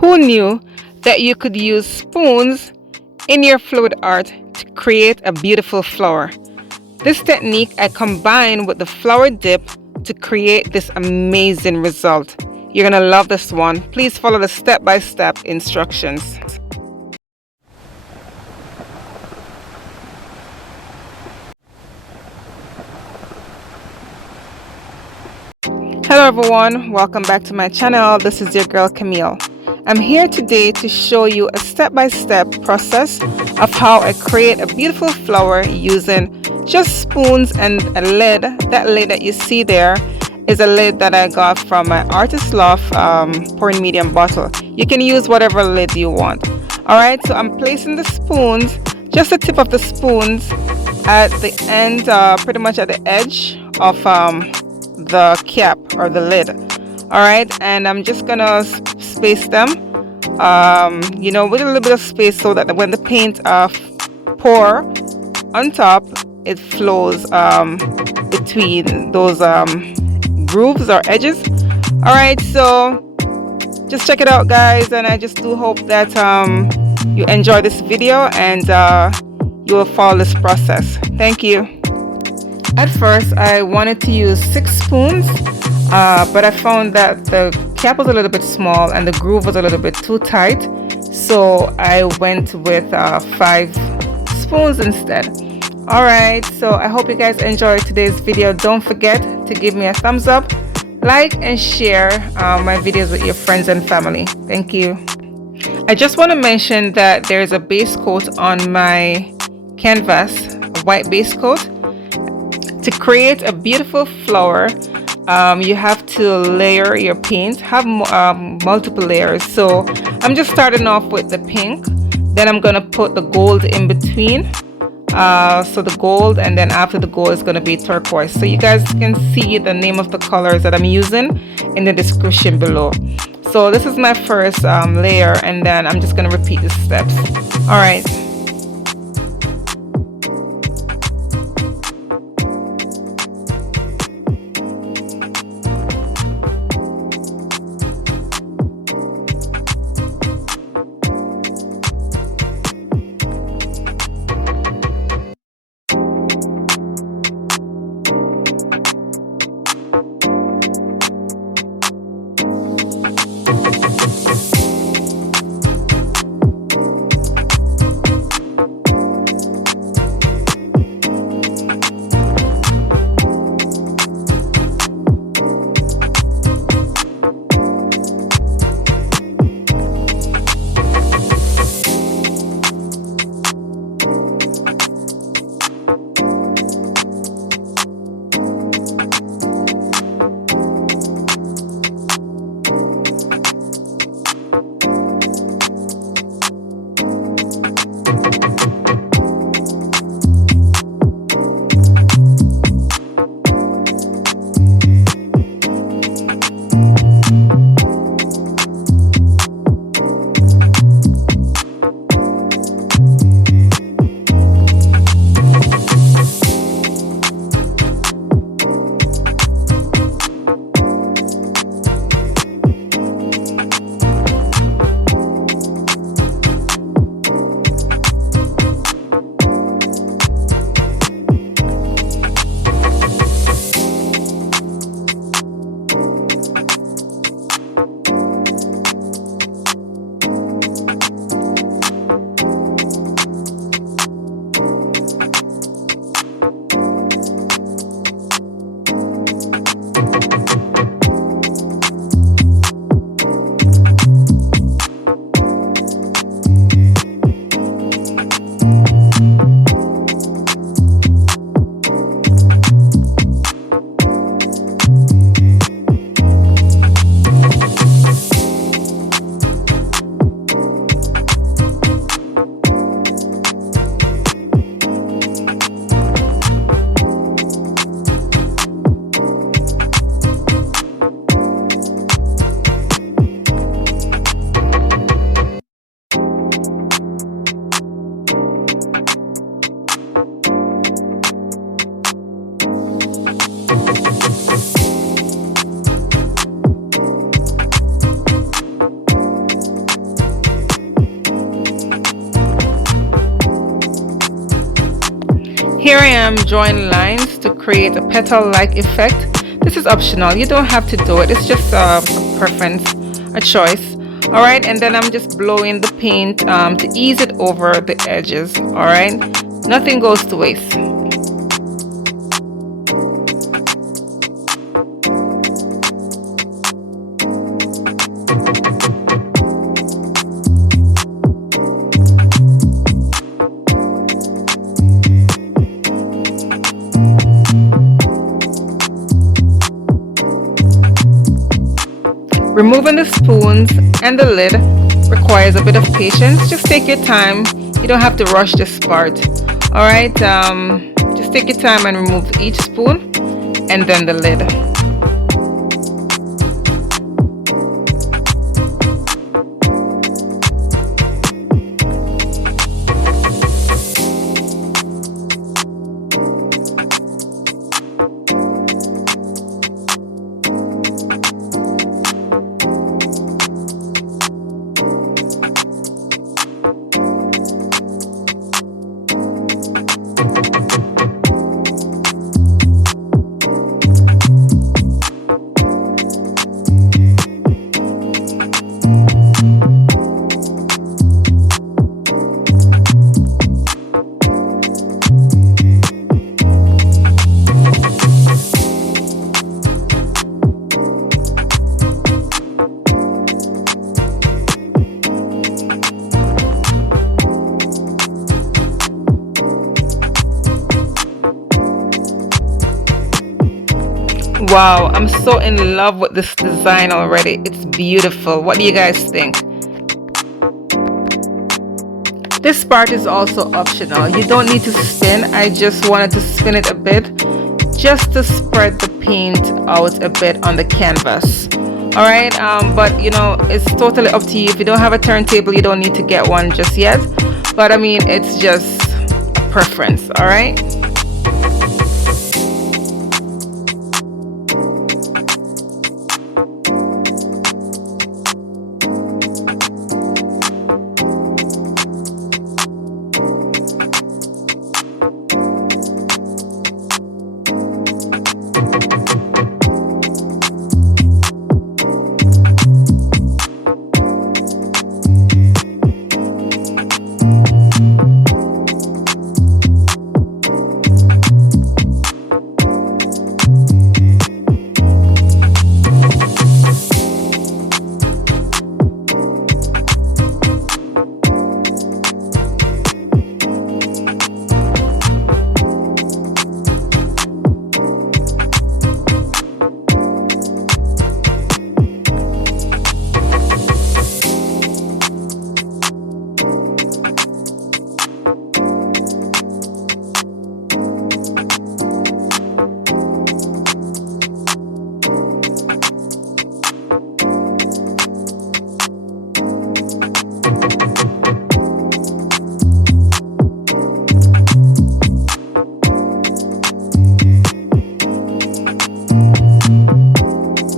Who knew that you could use spoons in your fluid art to create a beautiful flower? This technique I combine with the flower dip to create this amazing result. You're gonna love this one. Please follow the step-by-step instructions. Hello everyone, welcome back to my channel. This is your girl Camille. I'm here today to show you a step-by-step process of how I create a beautiful flower using just spoons and a lid. That lid that you see there is a lid that I got from my Artist Loft pouring medium bottle. You can use whatever lid you want. Alright, so I'm placing the spoons, just the tip of the spoons at the end, pretty much at the edge of the cap or the lid. All right, and I'm just gonna space them with a little bit of space so that when the paint pour on top, it flows between those grooves or edges. All right, so just check it out, guys, and I just do hope that you enjoy this video and you will follow this process. Thank you. At first I wanted to use 6 spoons, but I found that the cap was a little bit small and the groove was a little bit too tight, so I went with 5 spoons instead. Alright, so I hope you guys enjoyed today's video. Don't forget to give me a thumbs up, like and share my videos with your friends and family. Thank you. I just want to mention that there's a base coat on my canvas, a white base coat. To create a beautiful flower, you have to layer your paint, have multiple layers. So I'm just starting off with the pink, then I'm gonna put the gold in between, so the gold, and then after the gold is gonna be turquoise. So you guys can see the name of the colors that I'm using in the description below. So this is my first layer, and then I'm just gonna repeat the steps. All right. Here I am drawing lines to create a petal-like effect. This is optional. You don't have to do it. It's just a preference, a choice. Alright, and then I'm just blowing the paint to ease it over the edges. Alright, nothing goes to waste. Removing the spoons and the lid requires a bit of patience. Just take your time. You don't have to rush this part. Alright, just take your time and remove each spoon and then the lid. Wow, I'm so in love with this design already. It's beautiful. What do you guys think? This part is also optional. You don't need to spin. I just wanted to spin it a bit just to spread the paint out a bit on the canvas. Alright, but you know, it's totally up to you. If you don't have a turntable, you don't need to get one just yet. But I mean, it's just a preference, alright?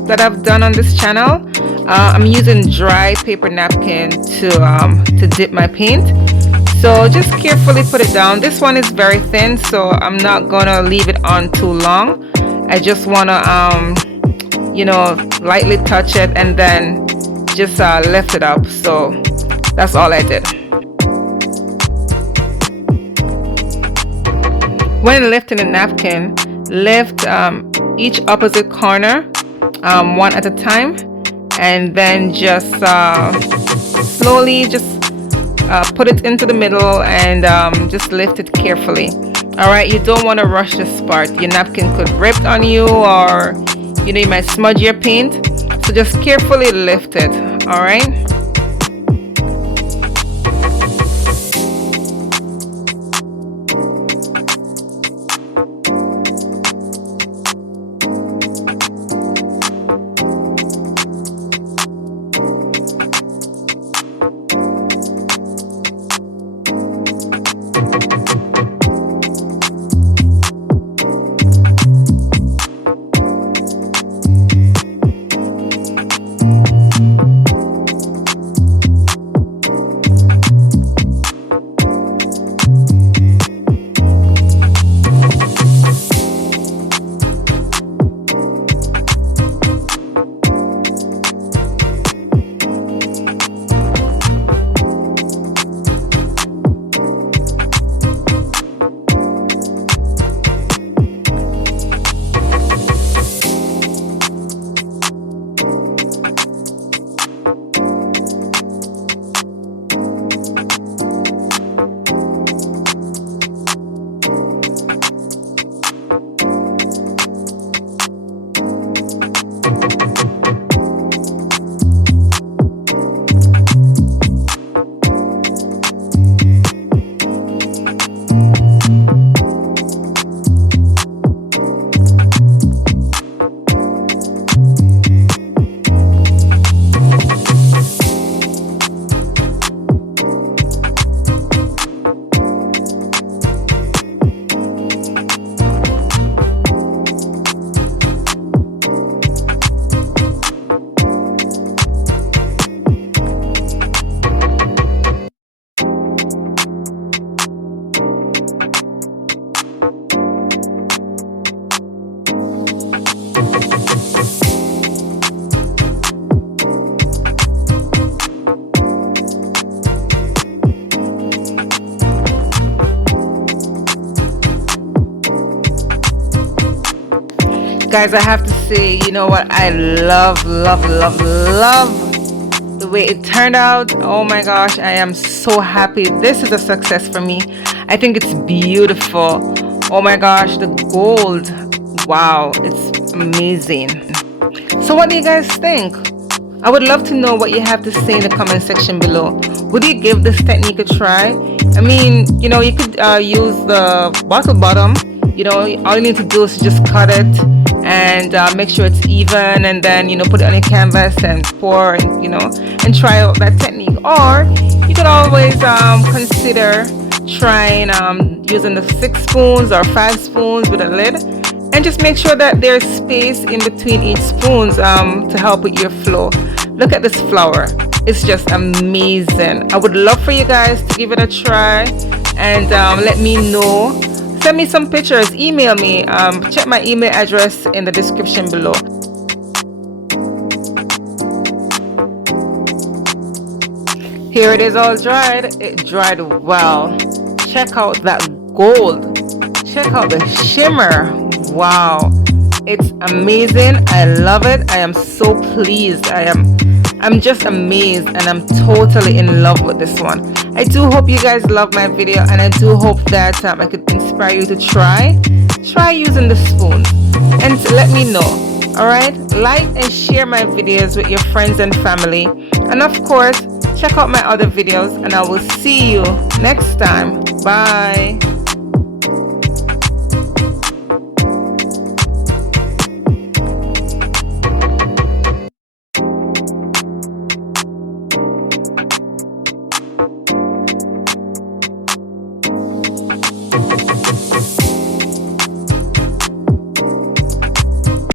That I've done on this channel. I'm using dry paper napkin to dip my paint. So just carefully put it down. This one is very thin, so I'm not gonna leave it on too long. I just wanna you know, lightly touch it and then just lift it up. So that's all I did. When lifting the napkin, lift each opposite corner one at a time, and then just slowly just put it into the middle and just lift it carefully. Alright, you don't want to rush this part. Your napkin could rip on you, or you know, you might smudge your paint, so just carefully lift it. Alright. guys, I have to say, you know what, I love the way it turned out. Oh my gosh, I am so happy. This is a success for me. I think it's beautiful. Oh my gosh, the gold, wow, it's amazing. So what do you guys think? I would love to know what you have to say in the comment section below. Would you give this technique a try? I mean, you know, you could use the bottle bottom. You know, all you need to do is just cut it and make sure it's even, and then, you know, put it on your canvas and pour, and, you know, and try out that technique. Or you could always consider trying using the 6 spoons or 5 spoons with a lid, and just make sure that there's space in between each spoons to help with your flow. Look at this flower, it's just amazing. I would love for you guys to give it a try and let me know. Send me some pictures, email me, check my email address in the description below. Here it is, all dried. It dried well. Check out that gold, check out the shimmer. Wow, it's amazing. I love it. I am so pleased. I'm just amazed, and I'm totally in love with this one. I do hope you guys love my video, and I do hope that I could inspire you to try using the spoon, and let me know. All right, like and share my videos with your friends and family, and of course check out my other videos, and I will see you next time. Bye.